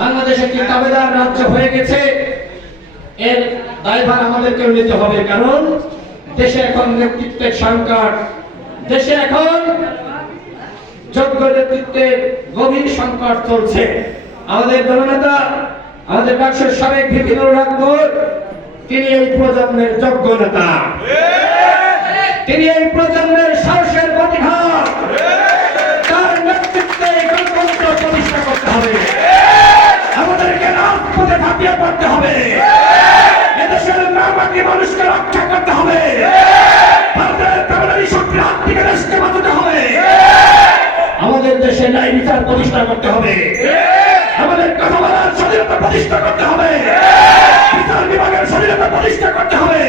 বাংলাদেশ একটি দাবেদার রাজ্য হয়ে গেছে? এর দায়ভার আমাদেরকে নিতে হবে, কারণ দেশে এখন নেতৃত্বের সংকট। দেশে এখন যোগ্য নেতৃত্বের গভীর সংকট চলছে। আমাদের দলনেতা আমাদের ডাক্তার সাবেক ভিপি নুরুল তিনি এই প্রজন্মের যোগ্য নেতা। তিনি এই প্রজন্মের সাহসের প্রতিঘাত তার নেতৃত্বে গণতন্ত্র প্রতিষ্ঠা করতে হবে আমাদেরকে রাজপথে ঝাঁপিয়ে পড়তে হবে এদেশের নামাকি মানুষকে রক্ষা করতে হবে ভারতের কামড়ারি শক্তির হাত থেকে দেশকে বাঁচাতে হবে আমাদের দেশে ন্যায় বিচার প্রতিষ্ঠা করতে হবে। আমাদের কথা বলার স্বাধীনতা প্রতিষ্ঠা করতে হবে। বিচার বিভাগের স্বাধীনতা প্রতিষ্ঠা করতে হবে।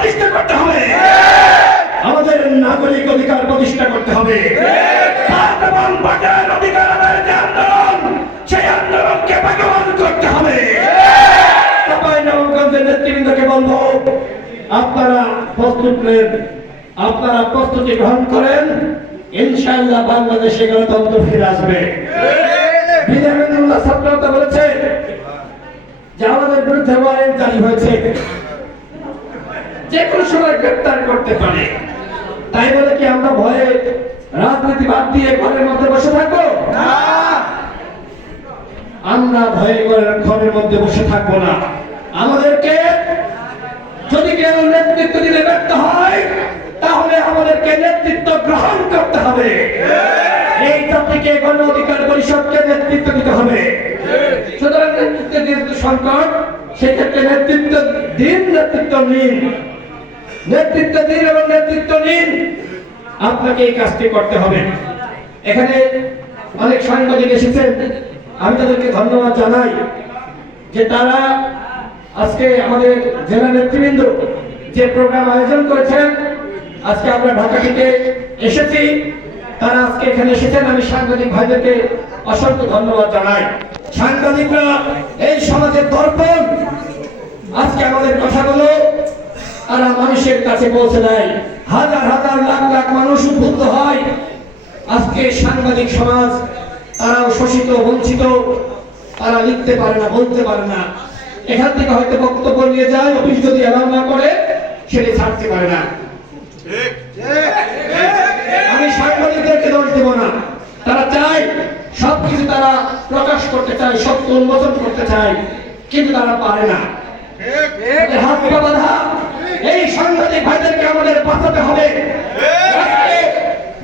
অধিকার করতে হবে। আমাদের নাগরিক অধিকার প্রতিষ্ঠা করতে হবে। আপনারা প্রস্তুত নেন, আপনারা প্রস্তুতি গ্রহণ করেন। ইনশাআল্লাহ বাংলাদেশে গণতন্ত্র ফিরে আসবে। ছাত্রতা বলেছে যে আমাদের বিরুদ্ধে ওয়ারেন্ট জারি হয়েছে। যে কোনো সময় গ্রেপ্তার করতে পারে। তাই বলে কি আমরা ভয়ে রাজনীতি বাদ দিয়ে ঘরের মধ্যে বসে থাকব? আমরা ভয়ে ঘরের- মধ্যে বসে থাকব না। আমাদেরকে যদি কেউ নেতৃত্ব দিতে ব্যর্থ হয়, তাহলে আমাদেরকে নেতৃত্ব সংকট, সেক্ষেত্রে নেতৃত্ব দিন, নেতৃত্ব নিন। নেতৃত্ব দিন এবং নেতৃত্ব নিন। আপনাকে এই কাজটি করতে হবে। এখানে অনেক সাংবাদিক এসেছেন। আমি তাদেরকে ধন্যবাদ জানাই যে তারা আজকে আমাদের জেলা নেতৃবৃন্দ যে প্রোগ্রাম আয়োজন করেছেন, আজকে আমরা ঢাকা থেকে এসেছি। তারা আজকে এখানে এসেছেন। আমি সাংবাদিক ভাইদেরকে অসংখ্য ধন্যবাদ জানাই। সাংবাদিকরা, এই সমাজের দর্পণ। আজকে আমাদের কথাগুলো তারা মানুষের কাছে পৌঁছে দেয়। হাজার হাজার লাখ লাখ মানুষ উদ্বুদ্ধ হয়। আজকে সাংবাদিক সমাজ, তারাও শোষিত, বঞ্চিত। তারা লিখতে পারে না, বলতে পারে না। এখান থেকে হয়তো বক্তব্য নিয়ে যায়, অফিস যদি অ্যালাউ না করে, সেটি ছাড়তে পারে না। আমি সাংবাদিকদেরকে দোষ দেব না তারা চায় সবকিছু তারা প্রকাশ করতে চায় সত্য উন্মোচন করতে চায়, কিন্তু তারা পারে না। এই ভাইদেরকে আমাদের হবে।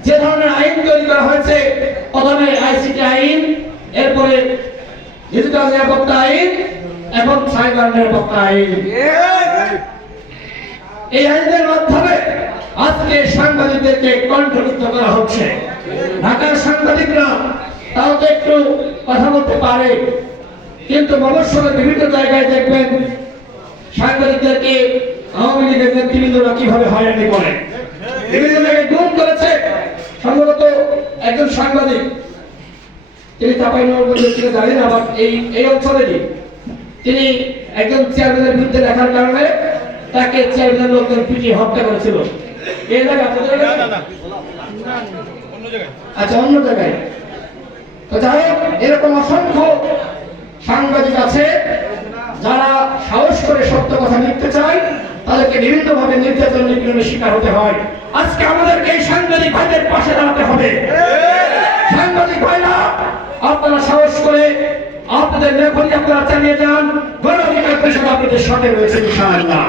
যে ধরনের আইন তৈরি করা হয়েছে, প্রথমে আইসিটি আইন, এরপরে ডিজিটাল নিরাপত্তা আইন এবং সাইবার নিরাপত্তা আইন। এই আইনের মাধ্যমে আজকে সাংবাদিকদেরকে কণ্ঠরুদ্ধ করা হচ্ছে। ঢাকার সাংবাদিকরা তাও তো একটু কথা বলতে পারে কিন্তু মবসরের বিভিন্ন জায়গায় দেখবেন সাংবাদিকদেরকে আওয়ামী লীগের নেতৃবৃন্দরা কীভাবে হয়রানি করে বিভিন্ন জায়গায় গুম করেছে সম্ভবত একজন সাংবাদিক তিনি চাপাই নগর থেকে জানি না আবার এই এই অঞ্চলেরই তিনি একজন চেয়ারম্যানের বিরুদ্ধে লেখার কারণে তাকে চেয়ারম্যানের লোকজন পিটিয়ে হত্যা করেছিল এই জায়গা আচ্ছা অন্য জায়গায় যাই হোক, এরকম অসংখ্য সাংবাদিক আছে যারা সাহস করে সত্য কথা লিখতে চায়, তাদেরকে বিভিন্ন ভাবে নির্যাতন নিপীড়নের শিকার হতে হয়। আজকে আমাদেরকে এই সাংবাদিক ভাইদের পাশে দাঁড়াতে হবে। সাংবাদিক ভাইরা, আপনারা সাহস করে আপনাদের লেখনী আপনারা চালিয়ে যান, গণ অধিকার পরিষদ আপনাদের সাথে রয়েছে, ইনশাআল্লাহ।